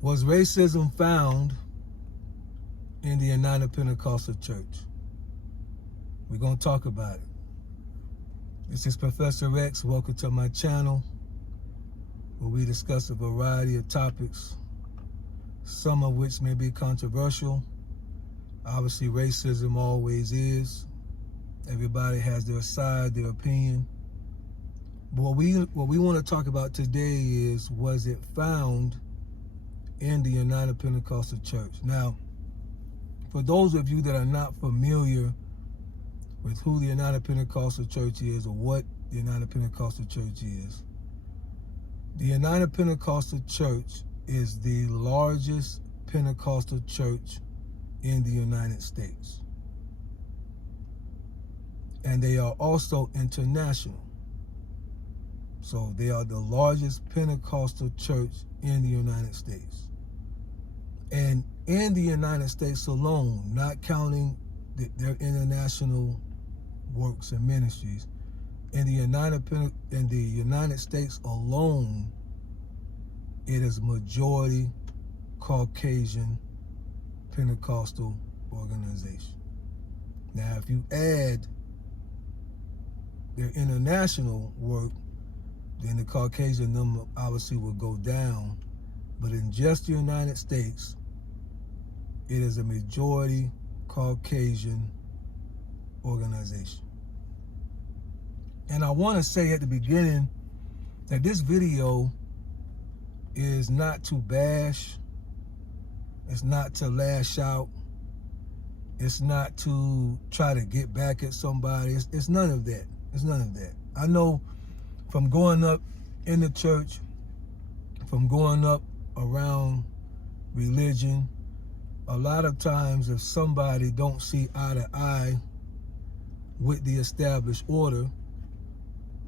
Was racism found in the United Pentecostal Church? We're going to talk about it. This is Professor X. Welcome to my channel, where we discuss a variety of topics, some of which may be controversial. Obviously, racism always is. Everybody has their side, their opinion. But what we want to talk about today is, was it found in the United Pentecostal Church? Now, for those of you that are not familiar with who the United Pentecostal Church is or what the United Pentecostal Church is, the United Pentecostal Church is the largest Pentecostal church in the United States. And they are also international. So they are the largest Pentecostal church in the United States. And in the United States alone, not counting their international works and ministries, in the United States alone, it is majority Caucasian Pentecostal organization. Now, if you add their international work, then the Caucasian number obviously will go down. But in just the United States, it is a majority Caucasian organization. And I want to say at the beginning that this video is not to bash, it's not to lash out, it's not to try to get back at somebody. It's none of that. It's none of that. I know from growing up in the church, from growing up around religion, a lot of times if somebody don't see eye to eye with the established order,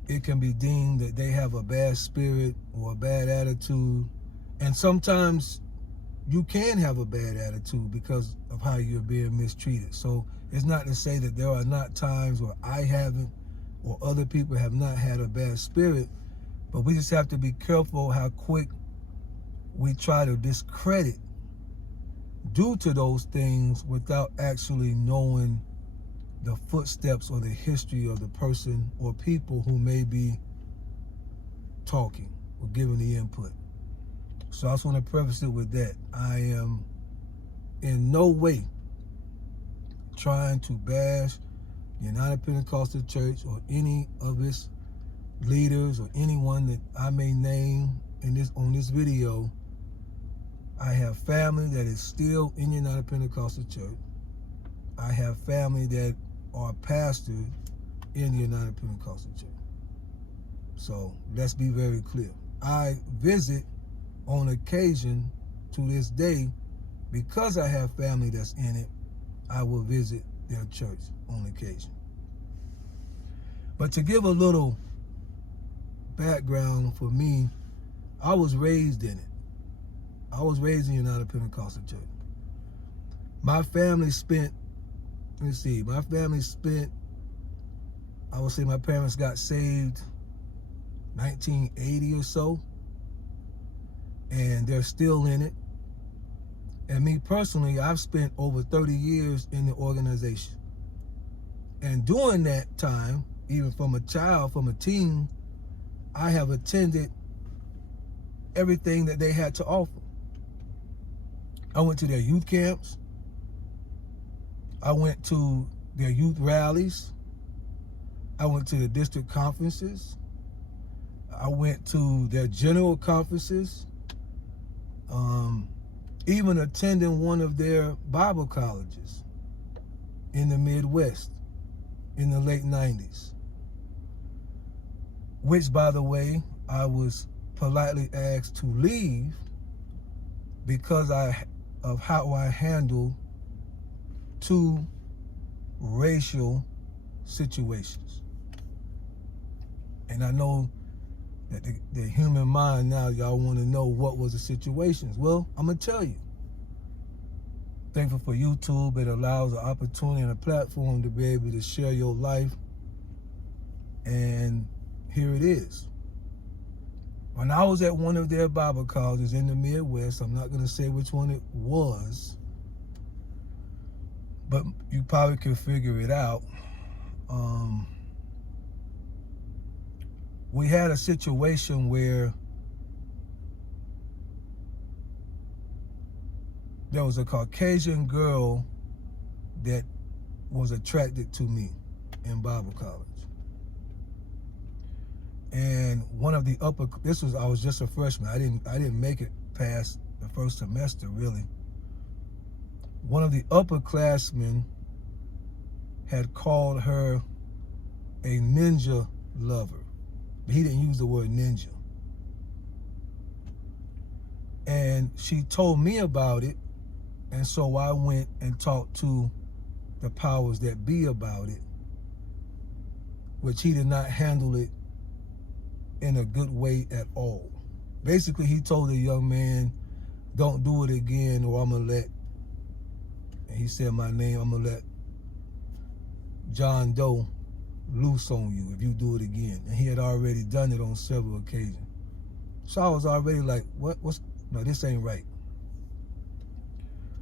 it can be deemed that they have a bad spirit or a bad attitude. And sometimes you can have a bad attitude because of how you're being mistreated. So it's not to say that there are not times where I haven't or other people have not had a bad spirit, but we just have to be careful how quick we try to discredit due to those things without actually knowing the footsteps or the history of the person or people who may be talking or giving the input. So I just want to preface it with that. I am in no way trying to bash the United Pentecostal Church or any of its leaders or anyone that I may name on this video. I have family that is still in the United Pentecostal Church. I have family that are pastors in the United Pentecostal Church. So let's be very clear. I visit on occasion to this day because I have family that's in it. I will visit their church on occasion. But to give a little background for me, I was raised in it. I was raised in the United Pentecostal Church. My family spent, I would say my parents got saved 1980 or so, and they're still in it. And me personally, I've spent over 30 years in the organization. And during that time, even from a child, from a teen, I have attended everything that they had to offer. I went to their youth camps. I went to their youth rallies. I went to the district conferences. I went to their general conferences. Even attending one of their Bible colleges in the Midwest in the late 90s. Which, by the way, I was politely asked to leave because of how I handled two racial situations. And I know that the human mind now, y'all want to know what was the situations. Well, I'm going to tell you. Thankful for YouTube. It allows an opportunity and a platform to be able to share your life. And here it is. When I was at one of their Bible colleges in the Midwest, I'm not going to say which one it was, but you probably can figure it out. We had a situation where there was a Caucasian girl that was attracted to me in Bible college. And one of the I was just a freshman. I didn't make it past the first semester, really. One of the upperclassmen had called her a ninja lover. But he didn't use the word ninja. And she told me about it, and so I went and talked to the powers that be about it, which he did not handle it in a good way at all. Basically, he told the young man, don't do it again, or I'm going to let, and he said my name, I'm going to let John Doe loose on you if you do it again. And he had already done it on several occasions. So I was already like, no, this ain't right.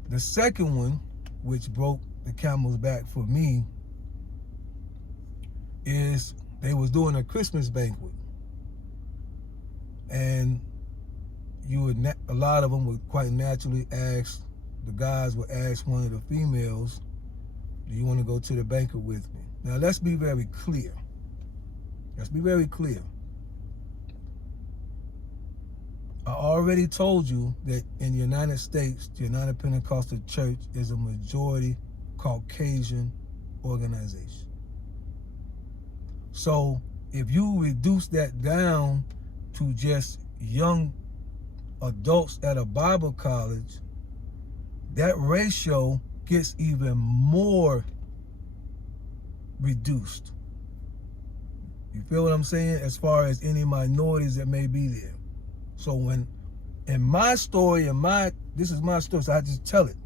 The second one, which broke the camel's back for me, is they was doing a Christmas banquet. And a lot of them would quite naturally ask, the guys would ask one of the females, do you want to go to the banquet with me? Now, let's be very clear. Let's be very clear. I already told you that in the United States, the United Pentecostal Church is a majority Caucasian organization. So if you reduce that down to just young adults at a Bible college, that ratio gets even more reduced. You feel what I'm saying? As far as any minorities that may be there. So when, in my story, this is my story, so I just tell it.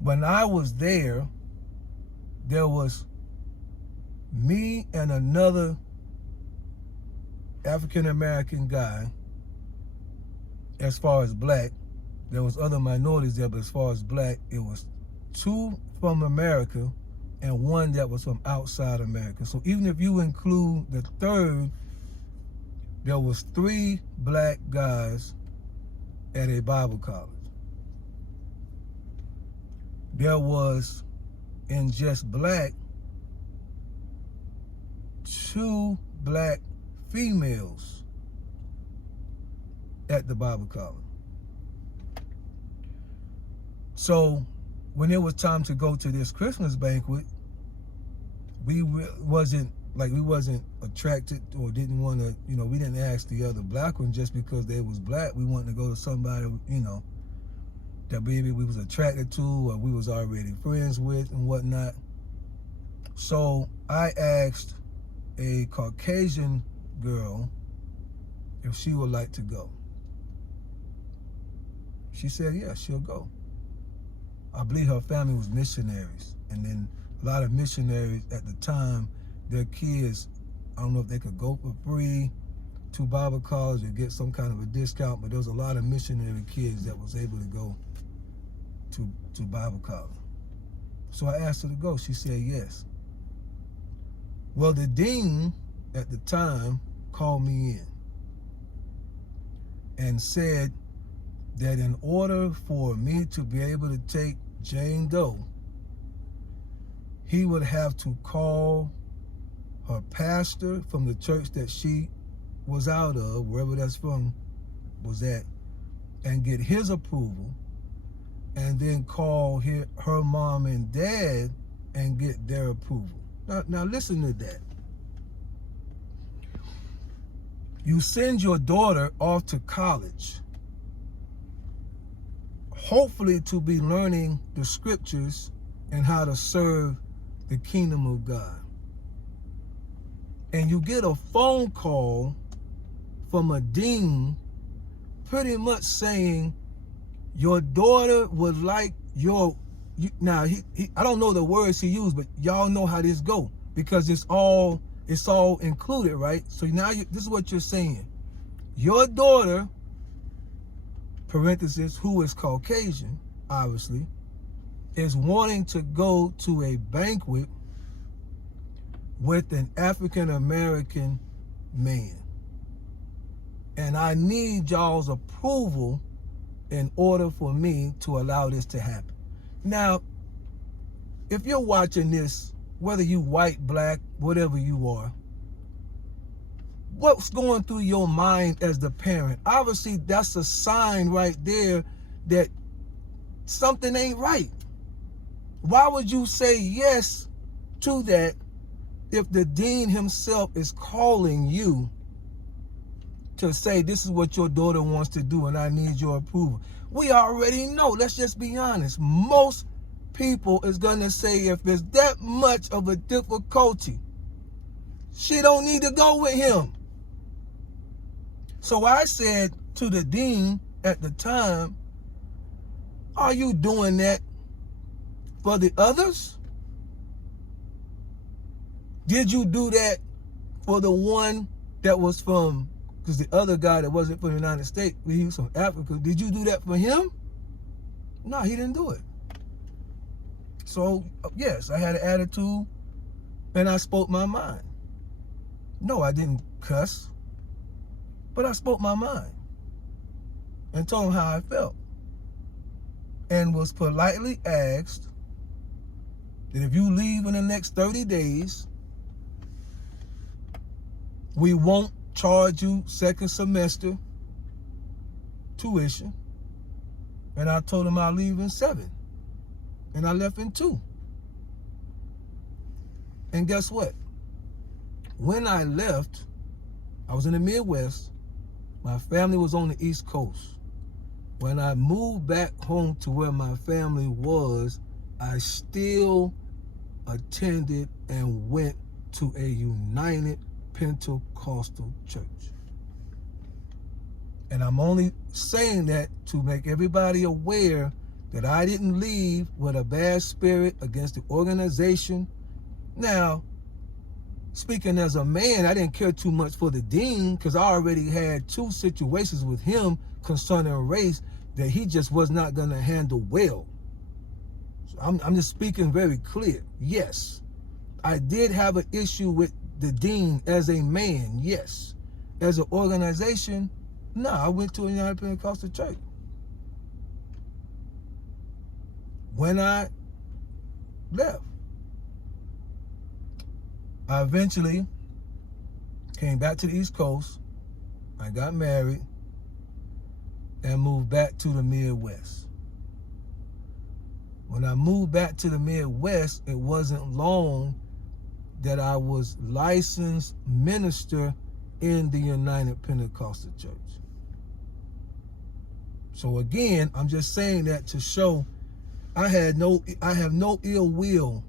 When I was there was me and another African-American guy. As far as black, there was other minorities there, but as far as black, it was 2 from America and 1 that was from outside America. So even if you include the third, there was 3 black guys at a Bible college. There was, in just black, 2 black females at the Bible college. So when it was time to go to this Christmas banquet, we wasn't attracted or didn't want to, we didn't ask the other black one just because they was black. We wanted to go to somebody, that maybe we was attracted to or we was already friends with and whatnot. So I asked a Caucasian girl if she would like to go. She said, yeah, she'll go. I believe her family was missionaries. And then a lot of missionaries at the time, their kids, I don't know if they could go for free to Bible college or get some kind of a discount, but there was a lot of missionary kids that was able to go to Bible college. So I asked her to go. She said yes. Well, the dean at the time called me in and said that in order for me to be able to take Jane Doe, he would have to call her pastor from the church that she was out of, wherever that's from, was at, and get his approval, and then call her mom and dad and get their approval. Now listen to that. You send your daughter off to college, hopefully to be learning the scriptures and how to serve the kingdom of God. And you get a phone call from a dean pretty much saying your daughter would like now I don't know the words he used, but y'all know how this go, because it's all It's all included, right? So now this is what you're saying. Your daughter, parenthesis, who is Caucasian, obviously, is wanting to go to a banquet with an African American man. And I need y'all's approval in order for me to allow this to happen. Now, if you're watching this, whether you white, black, whatever you are, what's going through your mind as the parent? Obviously, that's a sign right there that something ain't right. Why would you say yes to that if the dean himself is calling you to say this is what your daughter wants to do and I need your approval? We already know, let's just be honest, most people is going to say if it's that much of a difficulty, she don't need to go with him. So I said to the dean at the time, are you doing that for the others? Did you do that for the one that was from, because the other guy that wasn't from the United States, he was from Africa, did you do that for him? No, he didn't do it. So, yes, I had an attitude and I spoke my mind. No, I didn't cuss, but I spoke my mind and told him how I felt and was politely asked that if you leave in the next 30 days, we won't charge you second semester tuition. And I told him I'll leave in 7. And I left in 2. And guess what? When I left, I was in the Midwest. My family was on the East Coast. When I moved back home to where my family was, I still attended and went to a United Pentecostal church. And I'm only saying that to make everybody aware that I didn't leave with a bad spirit against the organization. Now, speaking as a man, I didn't care too much for the dean because I already had 2 situations with him concerning race that he just was not going to handle well. So I'm just speaking very clear. Yes, I did have an issue with the dean as a man, yes. As an organization, no, I went to a United Pentecostal church. When I left, I eventually came back to the East Coast. I got married and moved back to the Midwest. When I moved back to the Midwest, it wasn't long that I was licensed minister in the United Pentecostal Church. So again, I'm just saying that to show I have no ill will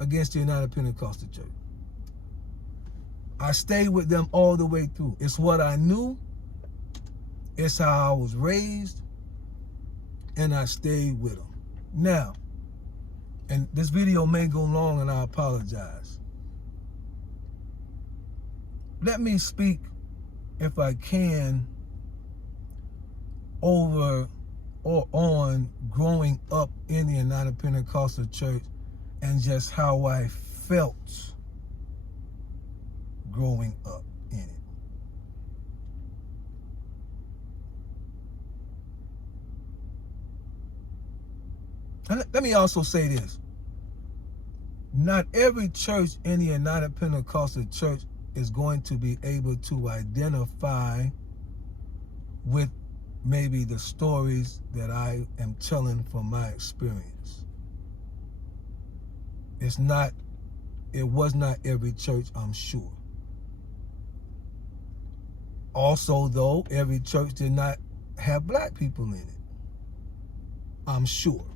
against the United Pentecostal Church. I stayed with them all the way through. It's what I knew. It's how I was raised. And I stayed with them. Now, and this video may go long and I apologize. Let me speak, if I can, over or on growing up in the United Pentecostal Church and just how I felt growing up in it. And let me also say this. Not every church in the United Pentecostal Church is going to be able to identify with maybe the stories that I am telling from my experience. It was not every church, I'm sure. Also, though, every church did not have black people in it, I'm sure.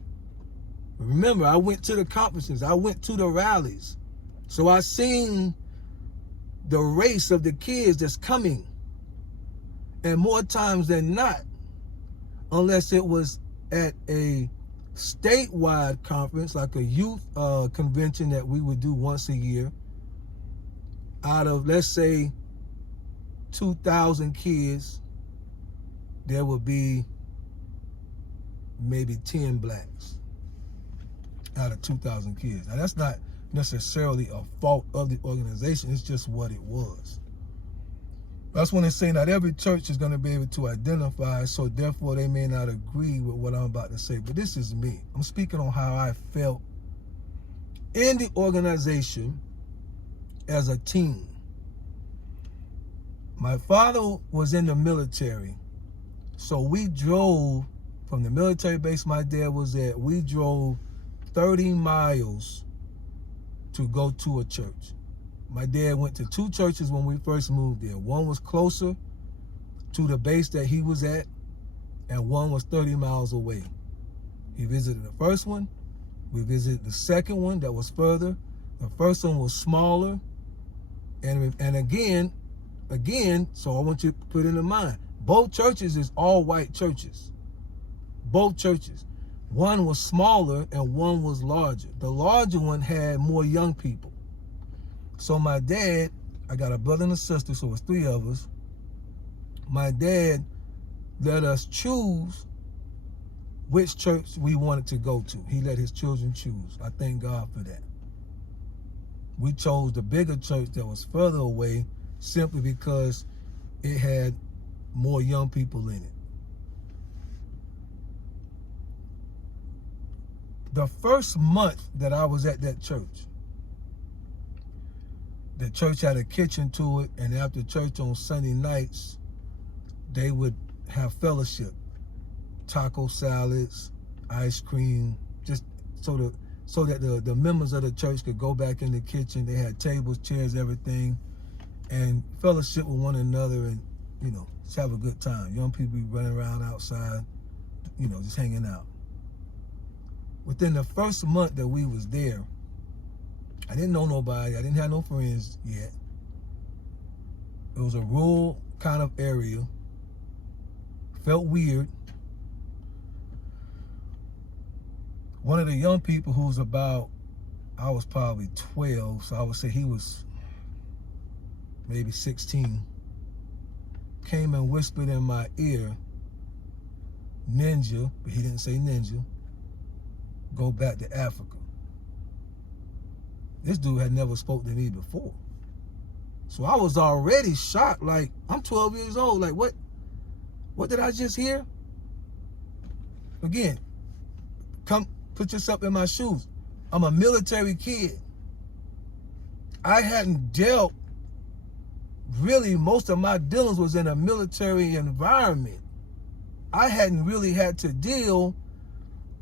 But remember, I went to the conferences, I went to the rallies, so I seen the race of the kids that's coming. And more times than not, unless it was at a statewide conference, like a youth convention that we would do once a year, out of, let's say, 2,000 kids, there would be maybe 10 blacks out of 2,000 kids. Now, that's not necessarily a fault of the organization. It's just what it was. That's when they say not every church is going to be able to identify, so therefore they may not agree with what I'm about to say. But this is me. I'm speaking on how I felt in the organization as a teen. My father was in the military, so we drove from the military base my dad was at. We drove 30 miles to go to a church. My dad went to 2 churches when we first moved there. One was closer to the base that he was at, and one was 30 miles away. He visited the first one. We visited the second one that was further. The first one was smaller. And again, so I want you to put in mind, both churches is all white churches. Both churches. One was smaller and one was larger. The larger one had more young people. So my dad, I got a brother and a sister, so it's 3 of us. My dad let us choose which church we wanted to go to. He let his children choose. I thank God for that. We chose the bigger church that was further away simply because it had more young people in it. The first month that I was at that church, the church had a kitchen to it, and after church on Sunday nights, they would have fellowship, taco salads, ice cream, just so that the members of the church could go back in the kitchen. They had tables, chairs, everything, and fellowship with one another, and just have a good time. Young people be running around outside, just hanging out. Within the first month that we was there, I didn't know nobody. I didn't have no friends yet. It was a rural kind of area. Felt weird. One of the young people who was I was probably 12, so I would say he was maybe 16, came and whispered in my ear, "Ninja," but he didn't say ninja, "go back to Africa." This dude had never spoken to me before. So I was already shocked, like, I'm 12 years old, like, what did I just hear? Again, come put yourself in my shoes. I'm a military kid. I hadn't dealt, really, most of my dealings was in a military environment. I hadn't really had to deal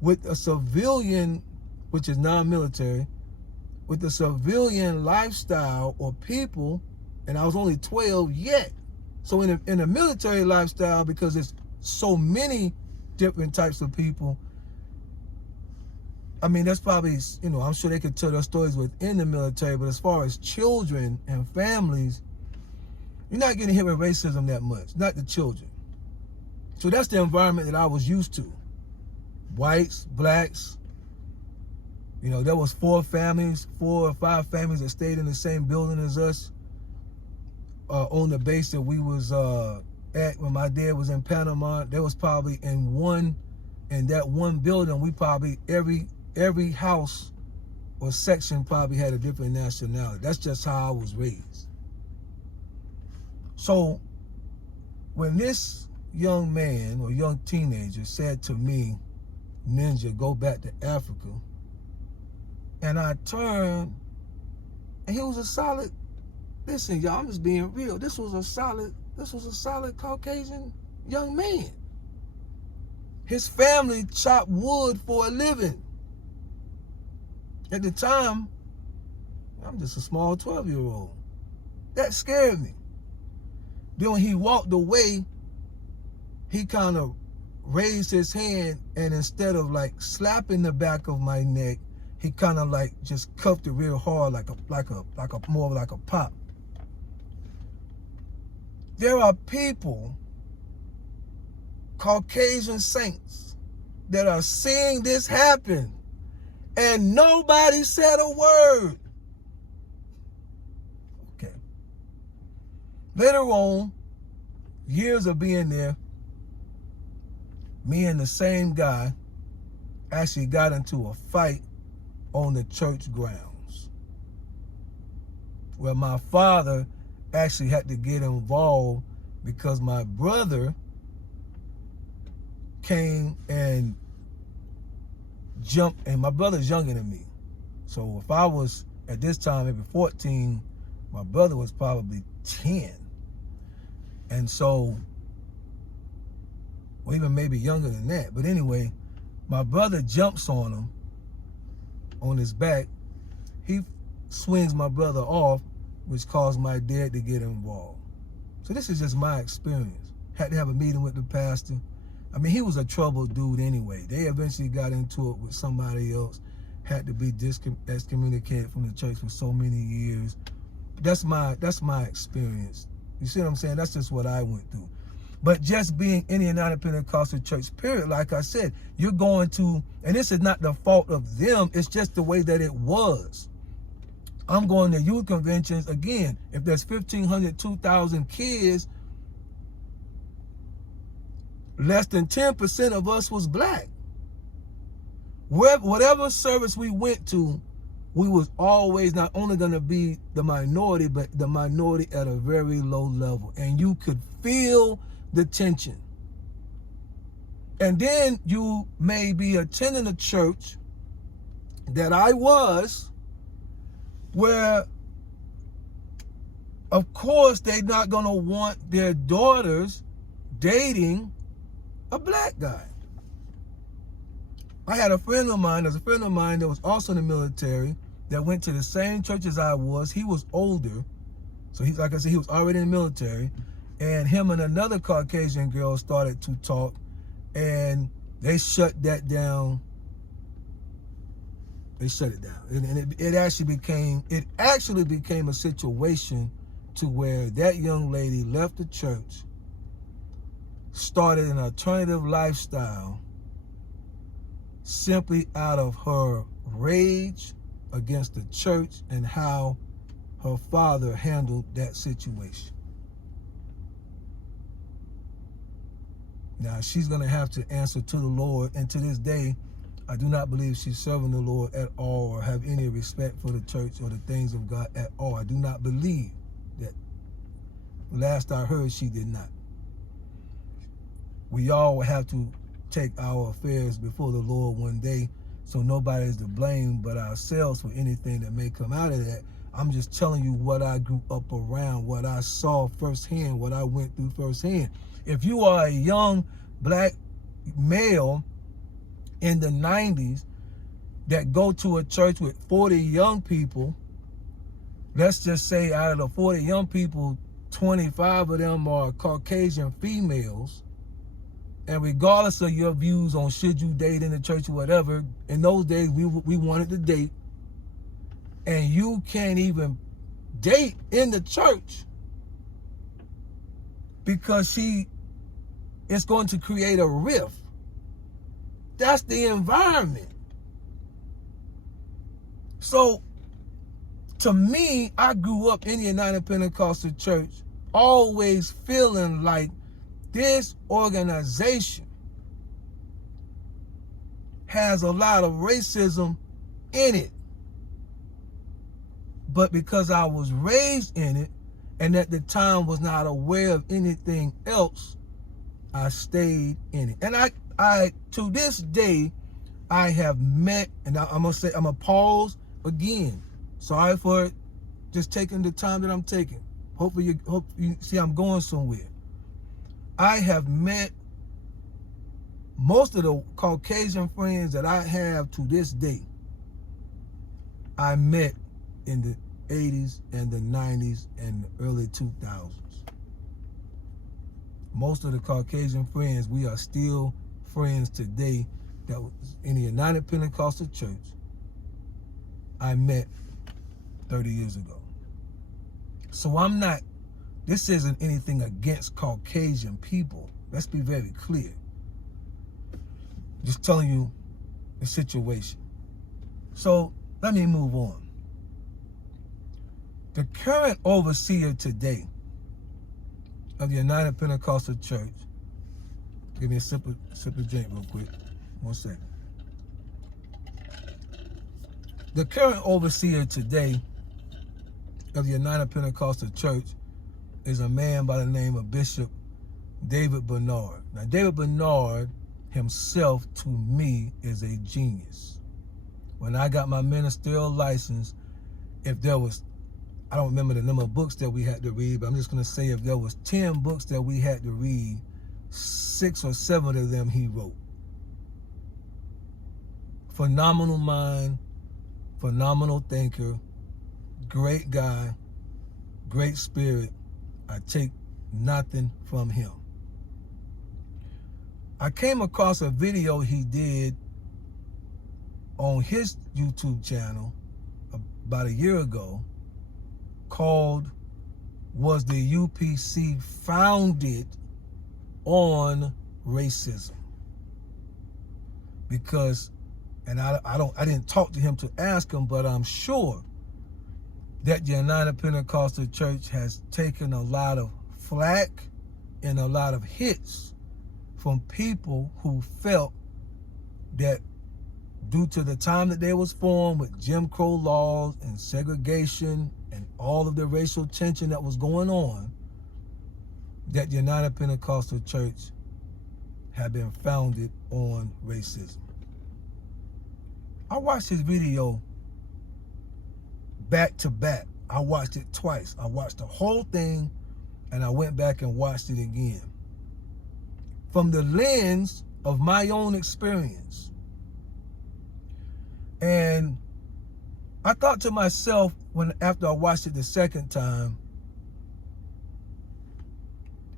with a civilian, which is non-military, with the civilian lifestyle or people, and I was only 12 yet. So in a military lifestyle, because there's so many different types of people, I mean, that's probably, I'm sure they could tell their stories within the military, but as far as children and families, you're not getting hit with racism that much, not the children. So that's the environment that I was used to. Whites, blacks, there was 4 or 5 families that stayed in the same building as us on the base that we was at when my dad was in Panama. There was probably in that one building, we probably, every house or section probably had a different nationality. That's just how I was raised. So when this young man or young teenager said to me, "Ninja, go back to Africa," and I turned, and he was a solid, listen, y'all, I'm just being real. This was a solid Caucasian young man. His family chopped wood for a living. At the time, I'm just a small 12-year-old. That scared me. Then when he walked away, he kind of raised his hand, and instead of like slapping the back of my neck, he kind of like just cuffed it real hard, like more like a pop. There are people, Caucasian saints, that are seeing this happen, and nobody said a word. Okay. Later on, years of being there, me and the same guy actually got into a fight on the church grounds, where my father actually had to get involved because my brother came and jumped, and my brother's younger than me. So if I was at this time maybe 14, my brother was probably 10. And so, or even maybe younger than that. But anyway, my brother jumps on him, on his back. He swings my brother off, which caused my dad to get involved. So this is just my experience. Had to have a meeting with the pastor. I mean, he was a troubled dude anyway. They eventually got into it with somebody else. Had to be excommunicated from the church for so many years. That's my experience. You see what I'm saying? That's just what I went through. But just being in the United Pentecostal Church, period, like I said, you're going to, and this is not the fault of them, it's just the way that it was. I'm going to youth conventions, again, if there's 1,500, 2,000 kids, less than 10% of us was black. Whatever service we went to, we was always not only going to be the minority, but the minority at a very low level. And you could feel the tension. And then you may be attending a church that I was, where, of course, they're not going to want their daughters dating a black guy. I had a friend of mine, there's a friend of mine that was also in the military, that went to the same church as I was. He was older, so like I said, he was already in the military, and him and another Caucasian girl started to talk, and they shut that down. They shut it down, and it actually became a situation to where that young lady left the church, started an alternative lifestyle, simply out of her rage against the church and how her father handled that situation. Now, she's going to have to answer to the Lord, and to this day, I do not believe she's serving the Lord at all or have any respect for the church or the things of God at all. I do not believe that. Last I heard, she did not. We all will have to take our affairs before the Lord one day, so nobody is to blame but ourselves for anything that may come out of that. I'm just telling you what I grew up around, what I saw firsthand, what I went through firsthand. If you are a young black male in the 90s that go to a church with 40 young people, let's just say out of the 40 young people, 25 of them are Caucasian females, and regardless of your views on should you date in the church or whatever, in those days we wanted to date, and you can't even date in the church because it's going to create a rift. That's the environment. So, to me, I grew up in the United Pentecostal Church always feeling like this organization has a lot of racism in it. But because I was raised in it, and at the time was not aware of anything else, I stayed in it. And I to this day, I have met, and I'm gonna pause again. Sorry for just taking the time that I'm taking. Hope you see I'm going somewhere. I have met most of the Caucasian friends that I have to this day. I met in the 80s and the 90s and the early 2000s. Most of the Caucasian friends, we are still friends today that was in the United Pentecostal Church I met 30 years ago. So this isn't anything against Caucasian people. Let's be very clear. Just telling you the situation. So let me move on. The current overseer today of the United Pentecostal Church. Give me a sip of drink real quick. 1 second. The current overseer today of the United Pentecostal Church is a man by the name of Bishop David Bernard. Now, David Bernard himself, to me, is a genius. When I got my ministerial license, if there was, I don't remember the number of books that we had to read, but I'm just going to say if there was 10 books that we had to read, 6 or 7 of them he wrote. Phenomenal mind, phenomenal thinker, great guy, great spirit. I take nothing from him. I came across a video he did on his YouTube channel about a year ago called, "Was the UPC Founded on Racism?" Because, and I didn't talk to him to ask him, but I'm sure that the United Pentecostal Church has taken a lot of flack and a lot of hits from people who felt that due to the time that they was formed with Jim Crow laws and segregation and all of the racial tension that was going on, that the United Pentecostal Church had been founded on racism. I watched his video back to back. I watched it twice. I watched the whole thing and I went back and watched it again from the lens of my own experience. And I thought to myself, after I watched it the second time,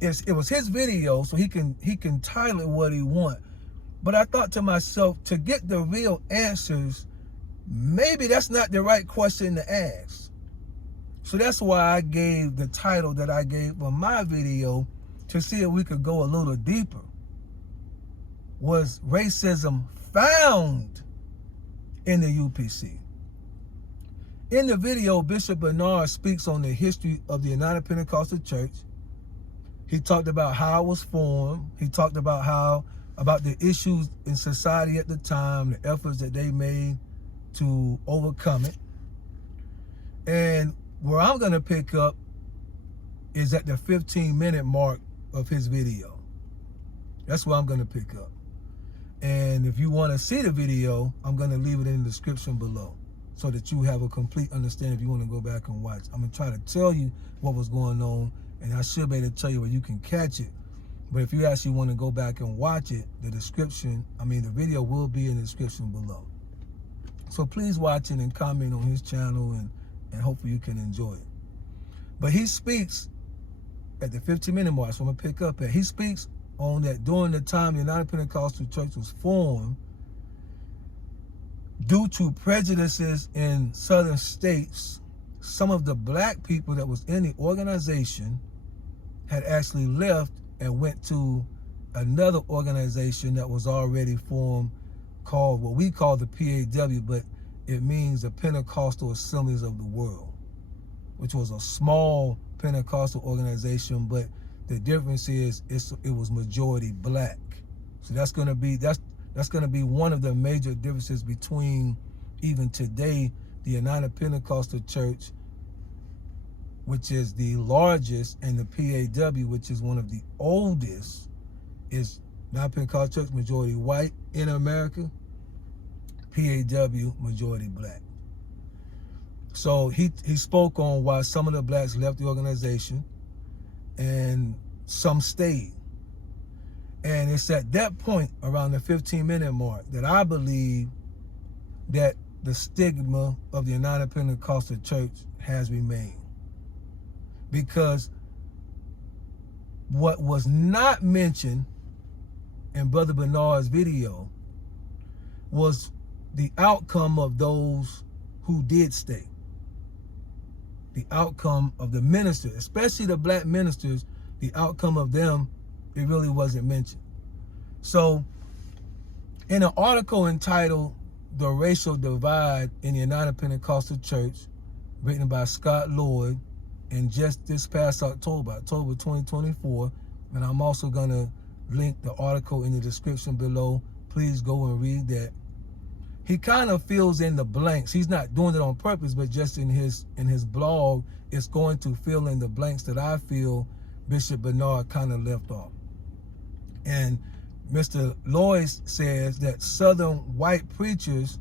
it was his video, so he can title it what he want. But I thought to myself, to get the real answers, maybe that's not the right question to ask. So that's why I gave the title that I gave for my video, to see if we could go a little deeper. Was racism found in the UPC? In the video, Bishop Bernard speaks on the history of the United Pentecostal Church. He talked about how it was formed. He talked about the issues in society at the time, the efforts that they made to overcome it. And where I'm going to pick up is at the 15-minute mark of his video. That's where I'm going to pick up. And if you want to see the video, I'm going to leave it in the description below so that you have a complete understanding if you want to go back and watch. I'm going to try to tell you what was going on, and I should be able to tell you where you can catch it. But if you actually want to go back and watch it, the video will be in the description below. So please watch it and comment on his channel, and hopefully you can enjoy it. But he speaks at the 15-minute mark, so I'm going to pick up at. He speaks on that during the time the United Pentecostal Church was formed, due to prejudices in southern states, some of the black people that was in the organization had actually left and went to another organization that was already formed, called what we call the PAW, but it means the Pentecostal Assemblies of the World, which was a small Pentecostal organization, but the difference is it was majority black. So that's going to be one of the major differences between even today the United Pentecostal Church, which is the largest, and the PAW, which is one of the oldest, is United Pentecostal Church majority white in America, PAW majority black. So he spoke on why some of the blacks left the organization and some stayed. And it's at that point, around the 15-minute mark, that I believe that the stigma of the United Pentecostal Church has remained. Because what was not mentioned in Brother Bernard's video was the outcome of those who did stay. The outcome of the ministers, especially the black ministers, the outcome of them, it really wasn't mentioned. So in an article entitled "The Racial Divide in the United Pentecostal Church," written by Scott Lloyd, in just this past October 2024, and I'm also going to link the article in the description below. Please go and read that. He kind of fills in the blanks. He's not doing it on purpose, but just in his blog, it's going to fill in the blanks that I feel Bishop Bernard kind of left off. And Mr. Lloyd says that Southern white preachers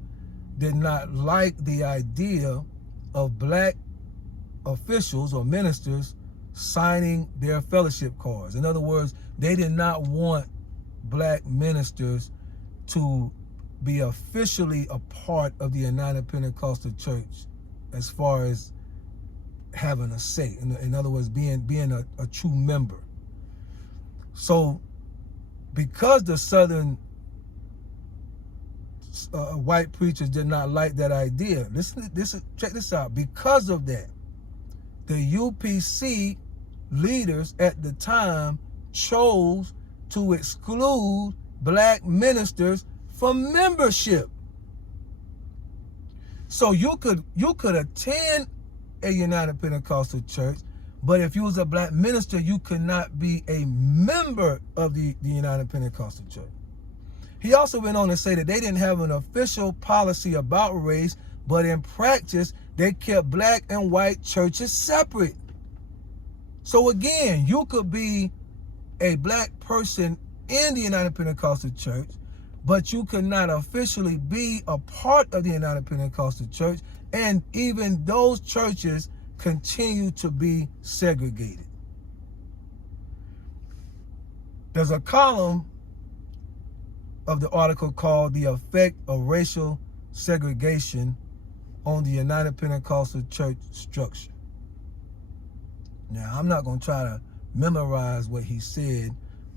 did not like the idea of black officials or ministers signing their fellowship cards. In other words, they did not want black ministers to be officially a part of the United Pentecostal Church as far as having a say. In other words, being a true member. So because the Southern white preachers did not like that idea, check this out. Because of that, the UPC leaders at the time chose to exclude black ministers from membership. So you could attend a United Pentecostal church, but if you was a black minister, you could not be a member of the United Pentecostal church. He also went on to say that they didn't have an official policy about race, but in practice, they kept black and white churches separate. So again, you could be a black person in the United Pentecostal Church, but you could not officially be a part of the United Pentecostal Church, and even those churches continue to be segregated. There's a column of the article called "The Effect of Racial Segregation on the United Pentecostal Church Structure." Now, I'm not going to try to memorize what he said,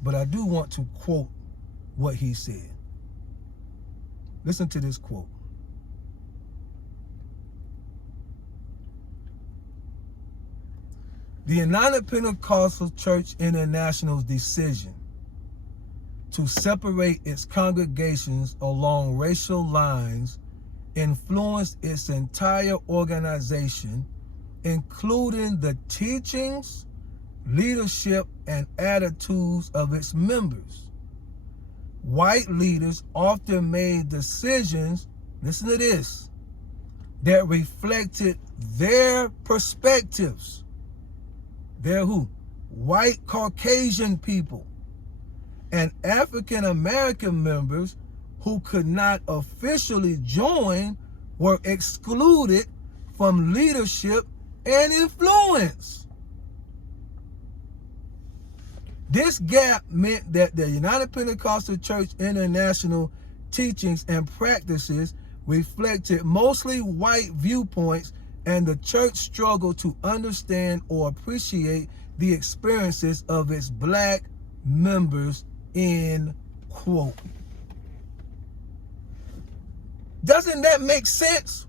but I do want to quote what he said. Listen to this quote. The United Pentecostal Church International's decision to separate its congregations along racial lines influenced its entire organization, including the teachings, leadership, and attitudes of its members. White leaders often made decisions, listen to this, that reflected their perspectives. They're who? White Caucasian people. And African American members who could not officially join were excluded from leadership and influence. This gap meant that the United Pentecostal Church International teachings and practices reflected mostly white viewpoints, and the church struggled to understand or appreciate the experiences of its black members, end quote. Doesn't that make sense?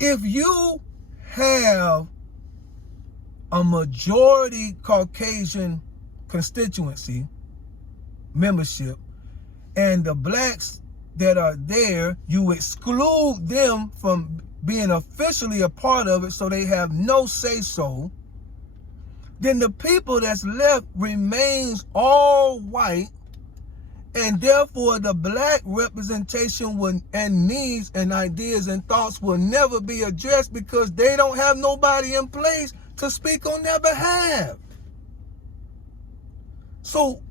If you have a majority Caucasian constituency membership, and the blacks that are there, you exclude them from being officially a part of it, so they have no say-so, then the people that's left remains all white, and therefore the black representation and needs and ideas and thoughts will never be addressed, because they don't have nobody in place to speak on their behalf. So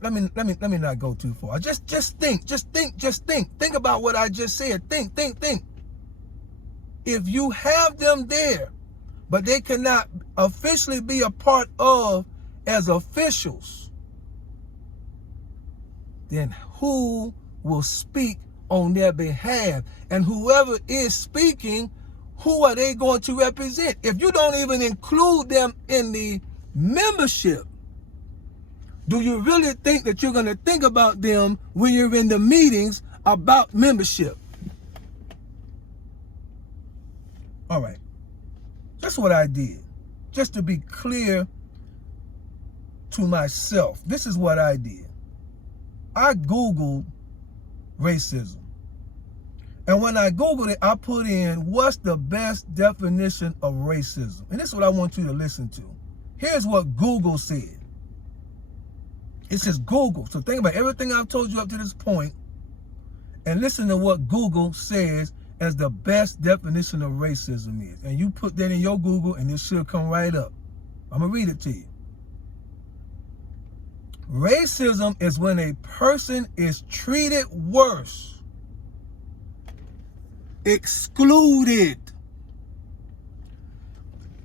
let me not go too far. Just think. Think about what I just said. Think. If you have them there, but they cannot officially be a part of as officials, then who will speak on their behalf? And whoever is speaking, who are they going to represent? If you don't even include them in the membership, do you really think that you're going to think about them when you're in the meetings about membership? All right. That's what I did. Just to be clear to myself, this is what I did. I Googled racism. And when I Googled it, I put in, what's the best definition of racism? And this is what I want you to listen to. Here's what Google said. It says Google. So think about everything I've told you up to this point and listen to what Google says as the best definition of racism is. And you put that in your Google and it should come right up. I'm going to read it to you. Racism is when a person is treated worse, excluded,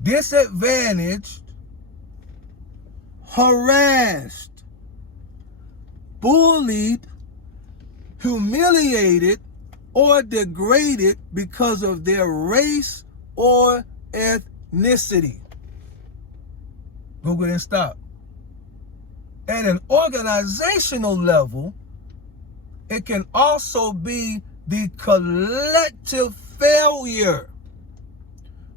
disadvantaged, harassed, bullied, humiliated, or degraded because of their race or ethnicity. Google and stop. At an organizational level, it can also be the collective failure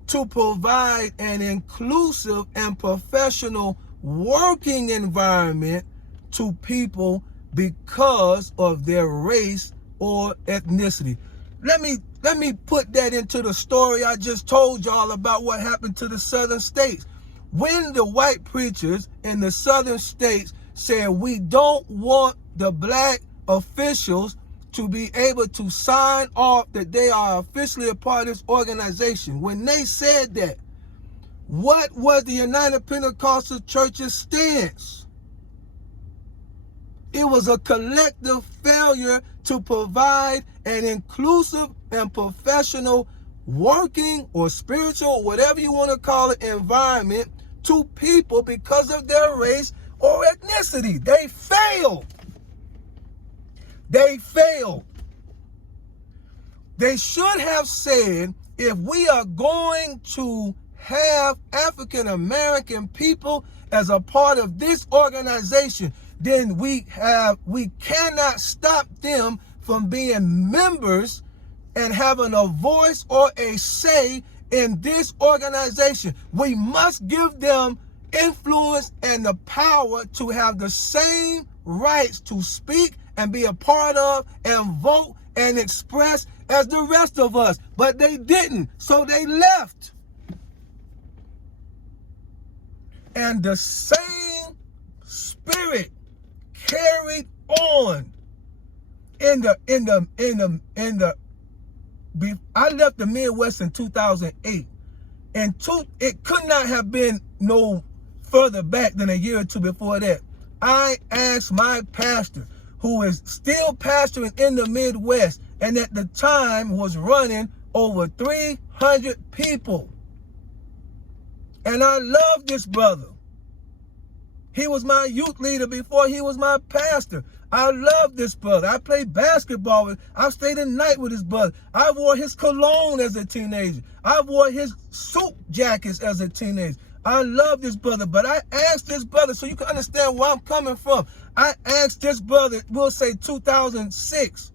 to provide an inclusive and professional working environment to people because of their race or ethnicity. Let me put that into the story I just told y'all about what happened to the southern states. When the white preachers in the southern states said, we don't want the black officials to be able to sign off that they are officially a part of this organization. When they said that, what was the United Pentecostal Church's stance? It was a collective failure to provide an inclusive and professional working or spiritual, whatever you want to call it, environment to people because of their race or ethnicity. They failed. They failed. They should have said, if we are going to have African American people as a part of this organization, then we cannot stop them from being members and having a voice or a say in this organization. We must give them influence and the power to have the same rights to speak and be a part of and vote and express as the rest of us. But they didn't, so they left. And the same spirit carried on I left the Midwest in 2008, and it could not have been no further back than a year or two before that. I asked my pastor, who is still pastoring in the Midwest, and at the time was running over 300 people. And I love this brother. He was my youth leader before he was my pastor. I love this brother. I played basketball with him. I stayed the night with his brother. I wore his cologne as a teenager. I wore his suit jackets as a teenager. I love this brother, but I asked this brother, so you can understand where I'm coming from. I asked this brother, we'll say 2006,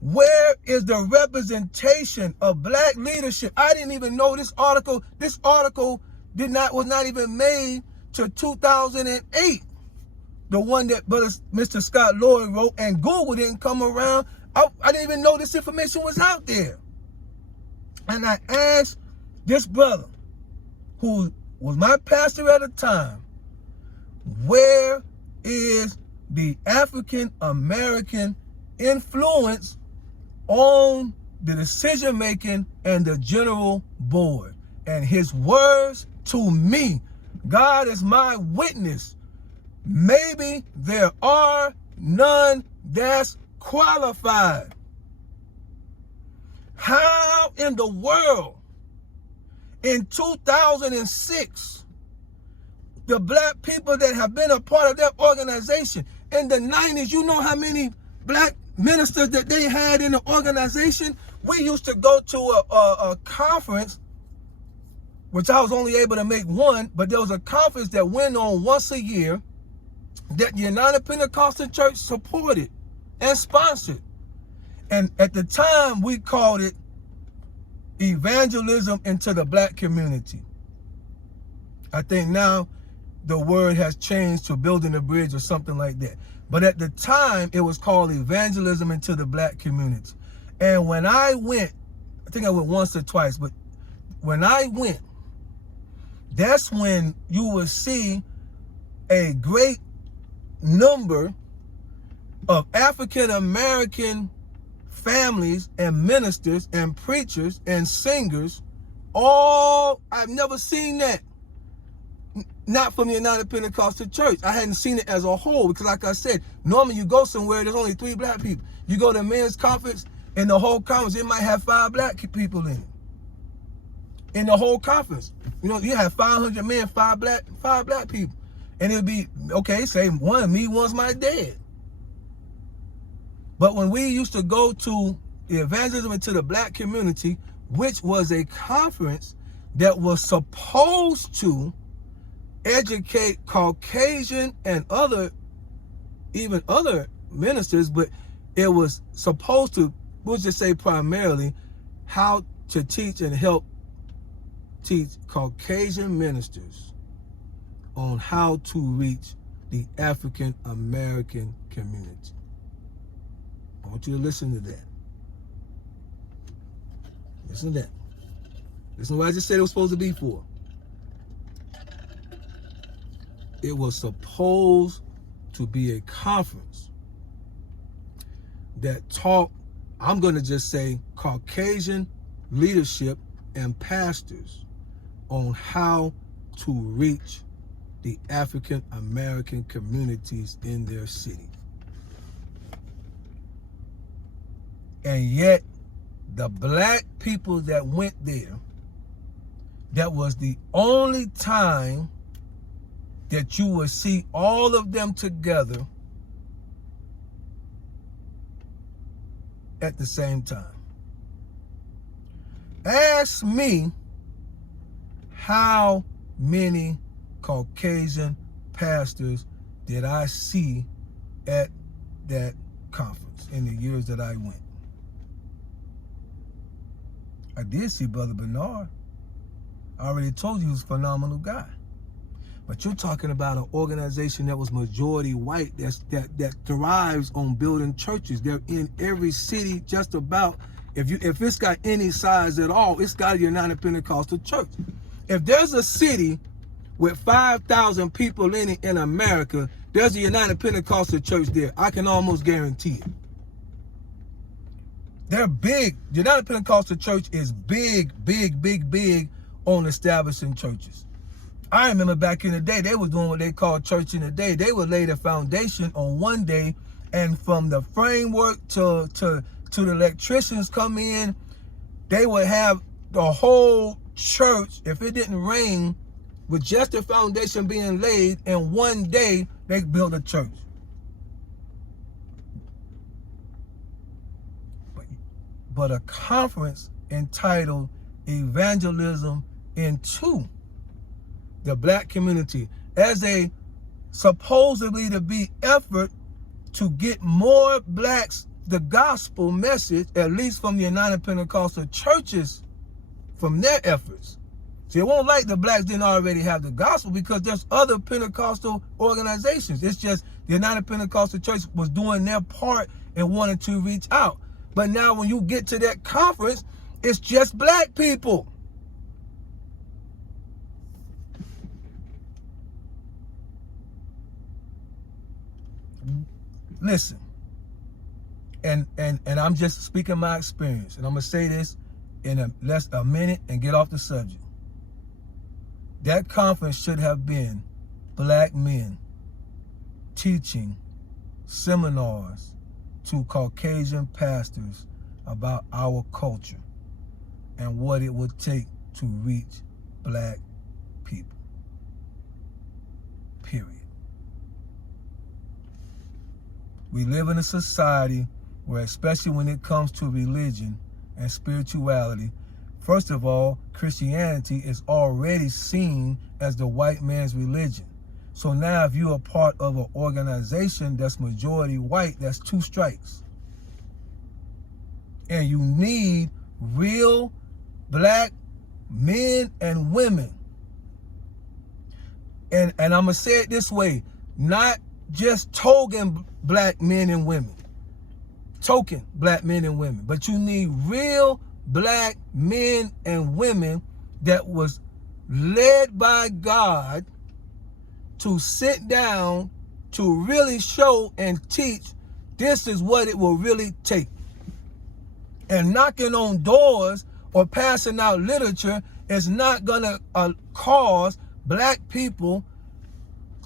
where is the representation of black leadership? I didn't even know this article. This article was not even made to 2008. The one that Brother Mr. Scott Lloyd wrote, and Google didn't come around. I didn't even know this information was out there. And I asked this brother, who was my pastor at the time, where is the African American influence on the decision making and the general board? And his words to me, God is my witness, maybe there are none that's qualified. How in the world in 2006, the black people that have been a part of that organization in the 90s, you know how many black ministers that they had in the organization? We used to go to a conference, which I was only able to make one, but there was a conference that went on once a year that the United Pentecostal Church supported and sponsored. And at the time, we called it Evangelism into the black community. I think now the word has changed to building a bridge or something like that. But at the time, it was called Evangelism into the black community. And when I went, I think I went once or twice, but when I went, that's when you will see a great number of African American families and ministers and preachers and singers. All, I've never seen that. Not from the United Pentecostal Church. I hadn't seen it as a whole because, like I said, normally you go somewhere, there's only 3 black people. You go to a men's conference, and the whole conference, it might have 5 black people in it. In the whole conference. You know, you have 500 men, 5 black people. And it'll be, okay, say one of me, one's my dad. But when we used to go to the Evangelism into the black community, which was a conference that was supposed to educate Caucasian and even other ministers, but it was supposed to, we'll just say primarily, how to teach and help teach Caucasian ministers on how to reach the African American community. I want you to listen to that. Listen to that. Listen to what I just said it was supposed to be for. It was supposed to be a conference that taught, I'm going to just say, Caucasian leadership and pastors on how to reach the African American communities in their city. And yet, the black people that went there, that was the only time that you would see all of them together at the same time. Ask me how many Caucasian pastors did I see at that conference in the years that I went. I did see Brother Bernard. I already told you he was a phenomenal guy. But you're talking about an organization that was majority white, that thrives on building churches. They're in every city just about. If it's got any size at all, it's got a United Pentecostal Church. If there's a city with 5,000 people in it in America, there's a United Pentecostal Church there. I can almost guarantee it. They're big. The United Pentecostal Church is big on establishing churches. I remember back in the day, they were doing what they called church in the day. They would lay the foundation on one day, and from the framework to the electricians come in, they would have the whole church, if it didn't rain, with just the foundation being laid, and one day they built a church. But a conference entitled Evangelism into the black community as a supposedly to be effort to get more blacks the gospel message, at least from the United Pentecostal churches, from their efforts. See, it won't like the blacks didn't already have the gospel, because there's other Pentecostal organizations. It's just the United Pentecostal Church was doing their part and wanted to reach out. But now when you get to that conference, it's just black people. Listen, and I'm just speaking my experience, and I'm gonna say this in less a minute and get off the subject. That conference should have been black men teaching seminars to Caucasian pastors about our culture and what it would take to reach black people. Period. We live in a society where, especially when it comes to religion and spirituality, first of all, Christianity is already seen as the white man's religion. So now if you're a part of an organization that's majority white, that's 2 strikes. And you need real black men and women. And I'm going to say it this way, not just token black men and women. token black men and women, but you need real black men and women that was led by God to sit down to really show and teach this is what it will really take. And knocking on doors or passing out literature is not going to cause black people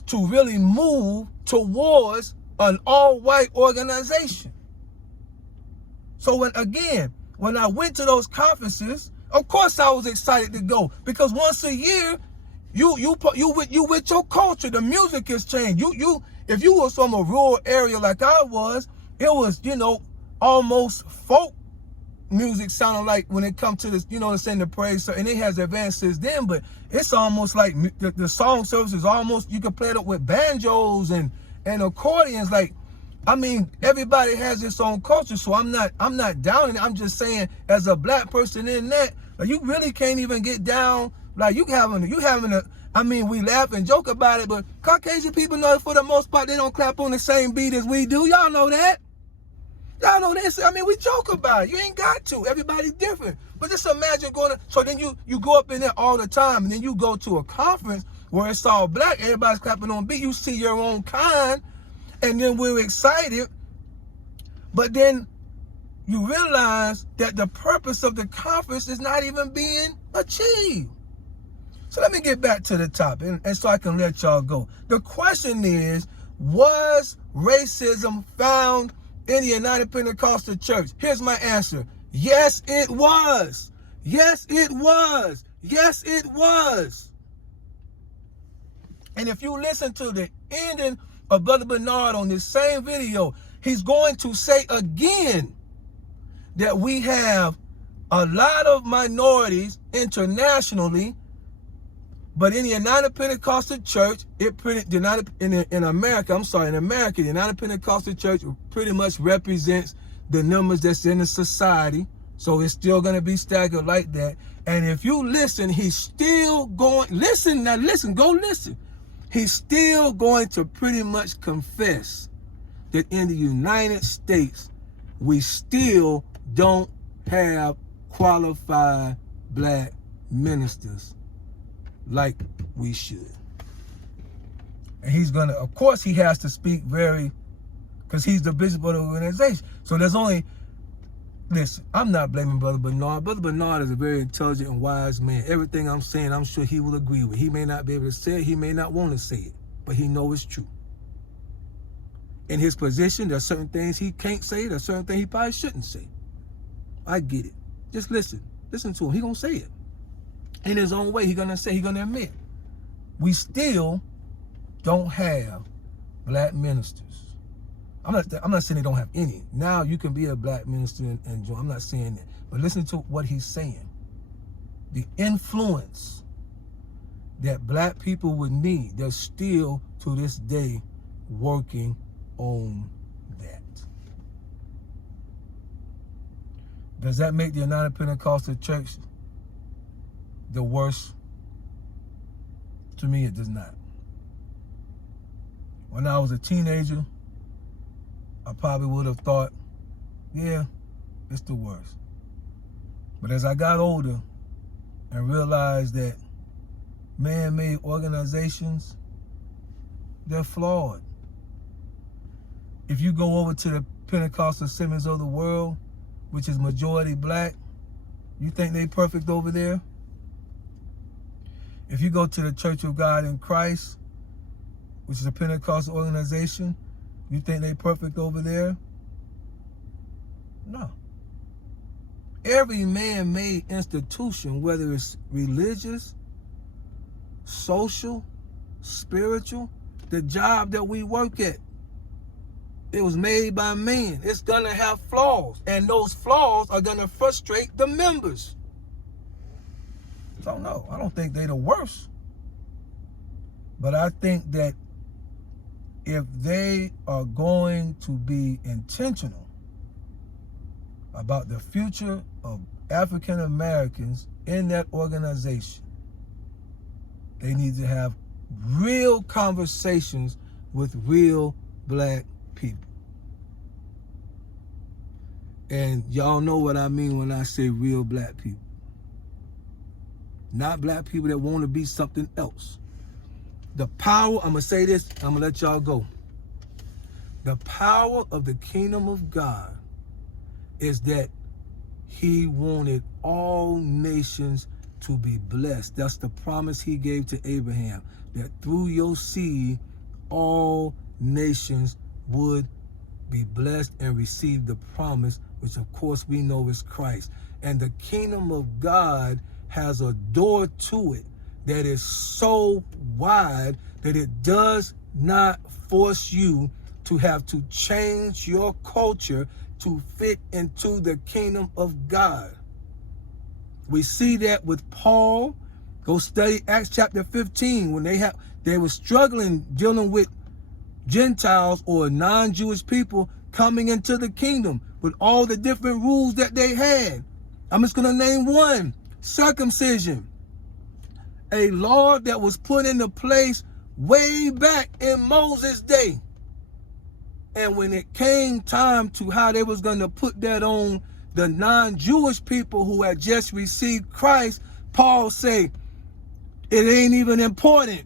to really move towards an all-white organization. So when I went to those conferences, of course I was excited to go, because once a year, you with your culture, the music has changed. If you was from a rural area like I was, it was, almost folk music sounding like when it comes to this, to sing the praise, and it has advanced since then, but it's almost like the song service is almost, you can play it up with banjos and accordions. Like, I mean, everybody has its own culture, so I'm not downing it. I'm just saying, as a black person in that, like, you really can't even get down. Like, you having a, I mean, we laugh and joke about it, but Caucasian people know, for the most part, they don't clap on the same beat as we do. Y'all know that. Y'all know this. I mean, we joke about it. You ain't got to. Everybody's different. But just imagine so then you go up in there all the time, and then you go to a conference where it's all black, everybody's clapping on beat. You see your own kind, and then we're excited. But then you realize that the purpose of the conference is not even being achieved. So let me get back to the topic, and so I can let y'all go. The question is, was racism found in the United Pentecostal Church? Here's my answer. Yes, it was. Yes, it was. Yes, it was. And if you listen to the ending of Brother Bernard on this same video, he's going to say again that we have a lot of minorities internationally, but in the United Pentecostal Church, in America, the United Pentecostal Church pretty much represents the numbers that's in the society. So it's still going to be staggered like that. And if you listen, he's still going, go listen. He's still going to pretty much confess that in the United States, we still don't have qualified black ministers like we should. And he's gonna, of course, he has to speak because he's the bishop of the organization. So listen, I'm not blaming Brother Bernard. Brother Bernard is a very intelligent and wise man. Everything I'm saying, I'm sure he will agree with. He may not be able to say it, he may not want to say it, but he knows it's true. In his position, there's certain things he can't say, there's certain things he probably shouldn't say. I get it. Just listen to him. He gonna say it. In his own way, he's gonna admit, we still don't have black ministers. I'm not saying they don't have any. Now you can be a black minister and join. I'm not saying that. But listen to what he's saying. The influence that black people would need, they're still to this day working on that. Does that make the United Pentecostal Church the worst? To me, it does not. When I was a teenager, I probably would have thought, yeah, it's the worst. But as I got older and realized that man-made organizations, they're flawed. If you go over to the Pentecostal Assemblies of the world, which is majority black, you think they perfect over there? If you go to the Church of God in Christ, which is a Pentecostal organization, you think they perfect over there? No. Every man-made institution, whether it's religious, social, spiritual, the job that we work at, it was made by man. It's gonna have flaws, and those flaws are gonna frustrate the members. So no, I don't think they're the worst. But I think that if they are going to be intentional about the future of African Americans in that organization, they need to have real conversations with real black people. And y'all know what I mean when I say real black people. Not black people that want to be something else. The power, I'm going to say this, I'm going to let y'all go. The power of the kingdom of God is that he wanted all nations to be blessed. That's the promise he gave to Abraham, that through your seed, all nations would be blessed and receive the promise, which of course we know is Christ. And the kingdom of God has a door to it that is so wide that it does not force you to have to change your culture to fit into the kingdom of God. We see that with Paul. Go study Acts chapter 15 when they were struggling dealing with Gentiles or non-Jewish people coming into the kingdom with all the different rules that they had. I'm just going to name one: circumcision. A law that was put into place way back in Moses' day. And when it came time to how they was going to put that on the non-Jewish people who had just received Christ, Paul said, it ain't even important.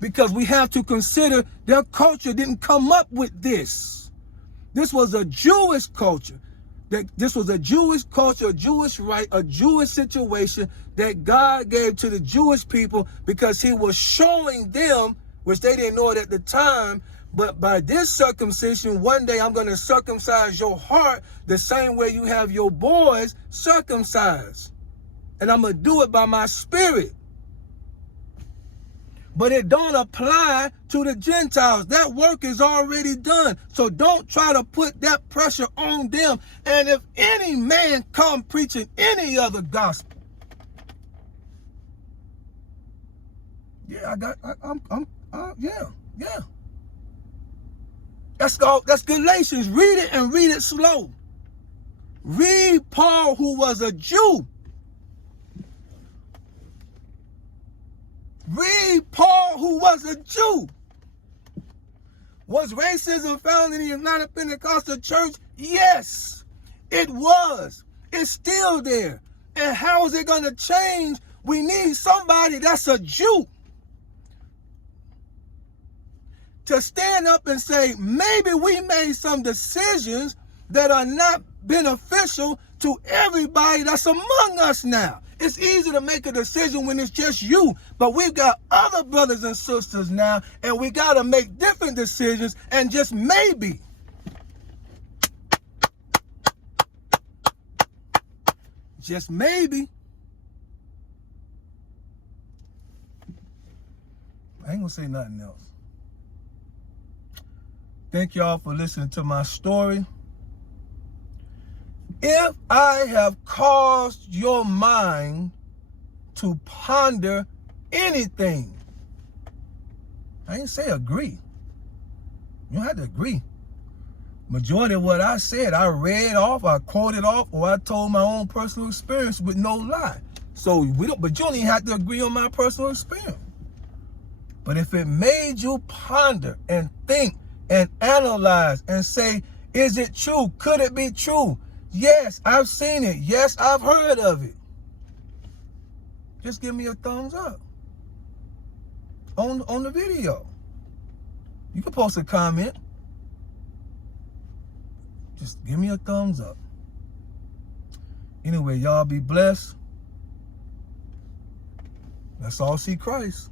Because we have to consider their culture didn't come up with this. This was a Jewish culture. This was a Jewish culture, a Jewish right, a Jewish situation that God gave to the Jewish people because he was showing them, which they didn't know it at the time, but by this circumcision, one day I'm going to circumcise your heart the same way you have your boys circumcised. And I'm going to do it by my spirit. But it don't apply to the Gentiles. That work is already done. So don't try to put that pressure on them. And if any man come preaching any other gospel, yeah, yeah. That's Galatians. Read it and read it slow. Read Paul, who was a Jew. Read Paul, who was a Jew. Was racism found in the United Pentecostal Church? Yes, it was. It's still there. And how is it going to change? We need somebody that's a Jew to stand up and say, maybe we made some decisions that are not beneficial to everybody that's among us now. It's easy to make a decision when it's just you, but we've got other brothers and sisters now, and we got to make different decisions, and just maybe, I ain't gonna say nothing else. Thank y'all for listening to my story. If I have caused your mind to ponder anything, I ain't say agree. You don't have to agree. Majority of what I said, I read off, I quoted off, or I told my own personal experience with no lie. So but you don't even have to agree on my personal experience. But if it made you ponder and think and analyze and say, is it true? Could it be true? Yes, I've seen it. Yes, I've heard of it. Just give me a thumbs up on the video. You can post a comment. Just give me a thumbs up. Anyway, y'all be blessed. Let's all see Christ.